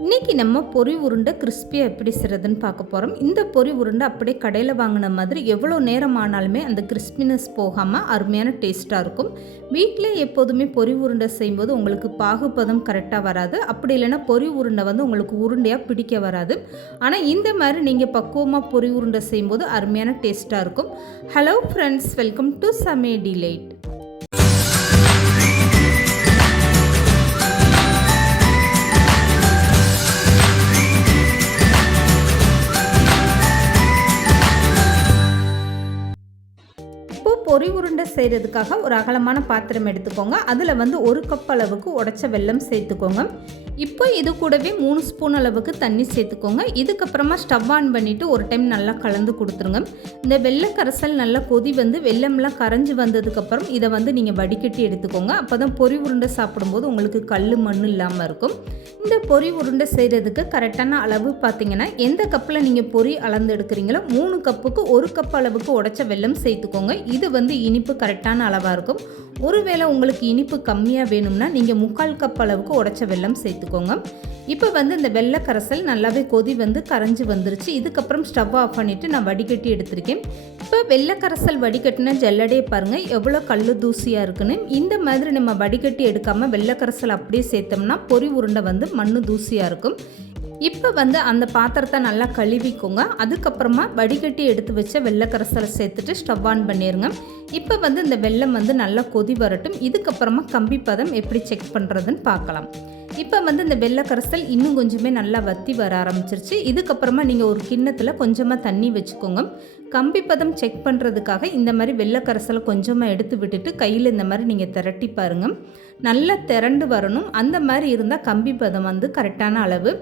இன்றைக்கி நம்ம பொரி உருண்டை கிறிஸ்பியாக எப்படி செய்கிறதுன்னு பார்க்க போகிறோம். இந்த பொரி உருண்டை அப்படியே கடையில் வாங்கின மாதிரி எவ்வளோ நேரம் ஆனாலுமே அந்த கிறிஸ்பினஸ் போகாமல் அருமையான டேஸ்ட்டாக இருக்கும். வீட்டிலே எப்போதுமே பொரி உருண்டை செய்யும்போது உங்களுக்கு பாகுபதம் கரெக்டாக வராது. அப்படி இல்லைன்னா பொரி உருண்டை உங்களுக்கு உருண்டையாக பிடிக்க வராது. ஆனால் இந்த மாதிரி நீங்கள் பக்குவமாக பொரி உருண்டை செய்யும்போது அருமையான டேஸ்ட்டாக இருக்கும். ஹலோ ஃப்ரெண்ட்ஸ், வெல்கம் டு சமே டிலைட். பொரி உருண்டை செய்கிறதுக்காக ஒரு அகலமான பாத்திரம் எடுத்துக்கோங்க. அதில் 1 கப் அளவுக்கு உடைச்ச வெல்லம் சேர்த்துக்கோங்க. இப்போ இது கூடவே 3 ஸ்பூன் அளவுக்கு தண்ணி சேர்த்துக்கோங்க. இதுக்கப்புறமா ஸ்டவ் ஆன் பண்ணிவிட்டு ஒரு டைம் நல்லா கலந்து கொடுத்துருங்க. இந்த வெள்ளை கரைசல் நல்லா கொதி வெல்லம்லாம் கரைஞ்சி வந்ததுக்கப்புறம் இதை நீங்கள் வடிகட்டி எடுத்துக்கோங்க. அப்போ தான் பொரி உருண்டை சாப்பிடும்போது உங்களுக்கு கல் மண் இல்லாமல் இருக்கும். இந்த பொரி உருண்டை செய்கிறதுக்கு கரெக்டான அளவு பார்த்தீங்கன்னா, எந்த கப்பில் நீங்கள் பொரி அளந்து எடுக்கிறீங்களோ 3 கப்புக்கு 1 கப் அளவுக்கு உடைச்ச வெல்லம் சேர்த்துக்கோங்க. இது இனிப்பு கரெக்டான அளவாக இருக்கும். ஒருவேளை உங்களுக்கு இனிப்பு கம்மியாக வேணும்னா நீங்கள் 3/4 கப் அளவுக்கு உடைச்ச வெல்லம் சேர்த்துக்கோங்க. இப்போ இந்த வெள்ளை கரைசல் நல்லாவே கொதி கரைஞ்சி வந்துருச்சு. இதுக்கப்புறம் ஸ்டவ் ஆஃப் பண்ணிவிட்டு நான் வடிகட்டி எடுத்திருக்கேன். இப்போ வெள்ளை கரைசல் வடிகட்டின ஜல்லடையே பாருங்கள் எவ்வளோ கல் தூசியாக இருக்குன்னு. இந்த மாதிரி நம்ம வடிகட்டி எடுக்காமல் வெள்ளை கரைசல் அப்படியே சேர்த்தோம்னா பொரி உருண்டை மண்ணு தூசியாக இருக்கும். இப்போ அந்த பாத்திரத்தை நல்லா கழுவிக்கோங்க. அதுக்கப்புறமா வடிகட்டி எடுத்து வச்ச வெள்ளை கரைசலை சேர்த்துட்டு ஸ்டவ் ஆன் பண்ணிடுங்க. இப்போ இந்த வெல்லம் நல்லா கொதி வரட்டும். இதுக்கப்புறமா கம்பி பதம் எப்படி செக் பண்ணுறதுன்னு பார்க்கலாம். இப்போ இந்த வெள்ளை கரைசல் இன்னும் கொஞ்சமே நல்லா வற்றி வர ஆரம்பிச்சிருச்சு. இதுக்கப்புறமா நீங்கள் ஒரு கிண்ணத்தில் கொஞ்சமாக தண்ணி வச்சுக்கோங்க. கம்பி பதம் செக் பண்ணுறதுக்காக இந்த மாதிரி வெள்ளை கரைசலை கொஞ்சமாக எடுத்து விட்டுட்டு கையில் இந்த மாதிரி நீங்கள் திரட்டி பாருங்கள். நல்லா திரண்டு வரணும். அந்த மாதிரி இருந்தால் கம்பி பதம் கரெக்டான அளவு.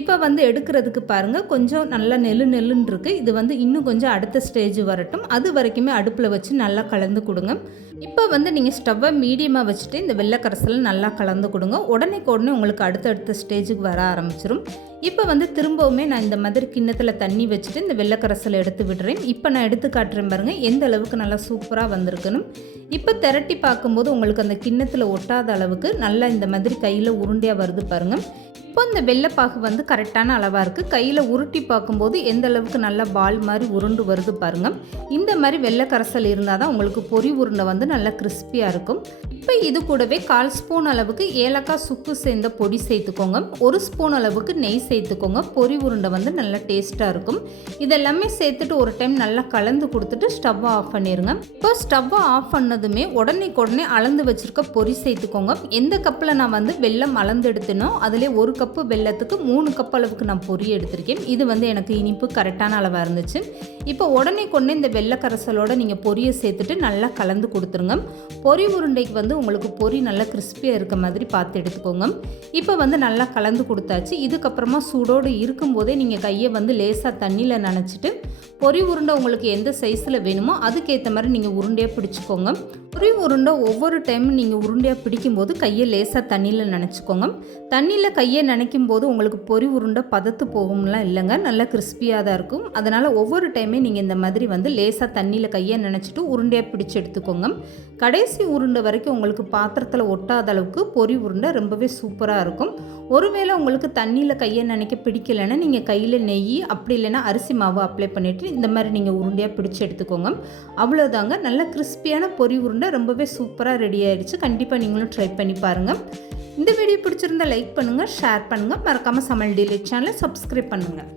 இப்போ எடுக்கிறதுக்கு பாருங்கள் கொஞ்சம் நல்லா நெல்லுன்னு இருக்குது. இது இன்னும் கொஞ்சம் அடுத்த ஸ்டேஜ் வரட்டும். அது வரைக்குமே அடுப்பில் வச்சு நல்லா கலந்து கொடுங்க. இப்போ நீங்கள் ஸ்டவ்வை மீடியமாக வச்சுட்டு இந்த வெள்ளை கரைசலை நல்லா கலந்து கொடுங்க. உடனே உங்களுக்கு அடுத்தடுத்த ஸ்டேஜுக்கு வர ஆரம்பிச்சிடும். இப்போ திரும்பவுமே நான் இந்த மாதிரி கிண்ணத்தில் தண்ணி வச்சுட்டு இந்த வெள்ளை கரைசலை எடுத்து விடுறேன். இப்போ நான் எடுத்து காட்டுறேன் பாருங்கள் எந்த அளவுக்கு நல்லா சூப்பராக வந்திருக்குன்னு. இப்போ திரட்டி பார்க்கும்போது உங்களுக்கு அந்த கிண்ணத்தில் ஒட்டாத அளவுக்கு நல்லா இந்த மாதிரி கையில் உருண்டையாக வருது பாருங்கள். இப்போ இந்த வெள்ளைப்பாகு கரெக்டான அளவாக இருக்குது. கையில் உருட்டி பார்க்கும்போது எந்த அளவுக்கு நல்லா பால் மாதிரி உருண்டு வருது பாருங்கள். இந்த மாதிரி வெள்ளை கரைசல் இருந்தால் தான் உங்களுக்கு பொரி உருண்டை நல்லா கிறிஸ்பியாக இருக்கும். இப்போ இது கூடவே 1/4 ஸ்பூன் அளவுக்கு ஏலக்காய் சுக்கு சேர்ந்த பொடி சேர்த்துக்கோங்க. 1 ஸ்பூன் அளவுக்கு நெய் சேர்த்துக்கோங்க. பொரி உருண்டை நல்லா டேஸ்ட்டாக இருக்கும். இதெல்லாமே சேர்த்துட்டு ஒரு டைம் நல்லா கலந்து கொடுத்துட்டு ஸ்டவ்வை ஆஃப் பண்ணிடுங்க. இப்போ ஸ்டவ்வை ஆஃப் பண்ணதுமே உடனே அளந்து வச்சுருக்க பொரி சேர்த்துக்கோங்க. எந்த கப்பில் நான் வெல்லம் அளந்து எடுத்தனோ அதிலே 1 கப்பு வெல்லத்துக்கு 3 கப் அளவுக்கு நான் பொரி எடுத்திருக்கேன். இது எனக்கு இனிப்பு கரெக்டான அளவாக இருந்துச்சு. இப்போ உடனே இந்த வெள்ளை கரைசலோட நீங்கள் பொரியை சேர்த்துட்டு நல்லா கலந்து கொடுத்துருங்க. பொரி உருண்டைக்கு உங்களுக்கு பொரி நல்லா கிறிஸ்பியாக இருக்க மாதிரி பார்த்து எடுத்துக்கோங்க. இப்போ நல்லா கலந்து கொடுத்தாச்சு. இதுக்கப்புறமா சூடோடு இருக்கும்போதே நீங்கள் கையை லேசாக தண்ணியில் நனைச்சிட்டு பொரி உருண்டை உங்களுக்கு எந்த சைஸில் வேணுமோ அதுக்கேற்ற மாதிரி நீங்கள் உருண்டையாக பிடிச்சிக்கோங்க. பொரி உருண்டை ஒவ்வொரு டைமும் நீங்கள் உருண்டையாக பிடிக்கும்போது கையை லேசாக தண்ணியில் நனைச்சிக்கோங்க. தண்ணியில் கையை நினைக்கும் போது உங்களுக்கு பொரி உருண்டை பதத்து போகும்லாம் இல்லைங்க, நல்லா கிறிஸ்பியாக தான் இருக்கும். அதனால் ஒவ்வொரு டைமே நீங்கள் இந்த மாதிரி லேசாக தண்ணியில் கையை நினச்சிட்டு உருண்டையாக பிடிச்சி எடுத்துக்கோங்க. கடைசி உருண்டை வரைக்கும் உங்களுக்கு பாத்திரத்தில் ஒட்டாத அளவுக்கு பொரி உருண்டை ரொம்பவே சூப்பராக இருக்கும். ஒருவேளை உங்களுக்கு தண்ணியில் கையை நினைக்க பிடிக்கலைன்னா நீங்கள் கையில் நெய் அப்படி இல்லைன்னா அரிசி மாவு அப்ளை பண்ணிவிட்டு இந்த மாதிரி நீங்கள் உருண்டையாக பிடிச்சி எடுத்துக்கோங்க. அவ்வளோதாங்க, நல்ல கிறிஸ்பியான பொரி உருண்டை ரொம்பவே சூப்பராக ரெடி ஆகிடுச்சு. கண்டிப்பாக நீங்களும் ட்ரை பண்ணி பாருங்கள். இந்த வீடியோ பிடிச்சிருந்தா லைக் பண்ணுங்கள், ஷேர் பண்ணுங்கள். மறக்காமல் சமையல் டிலைட் சேனலை சப்ஸ்கிரைப் பண்ணுங்கள்.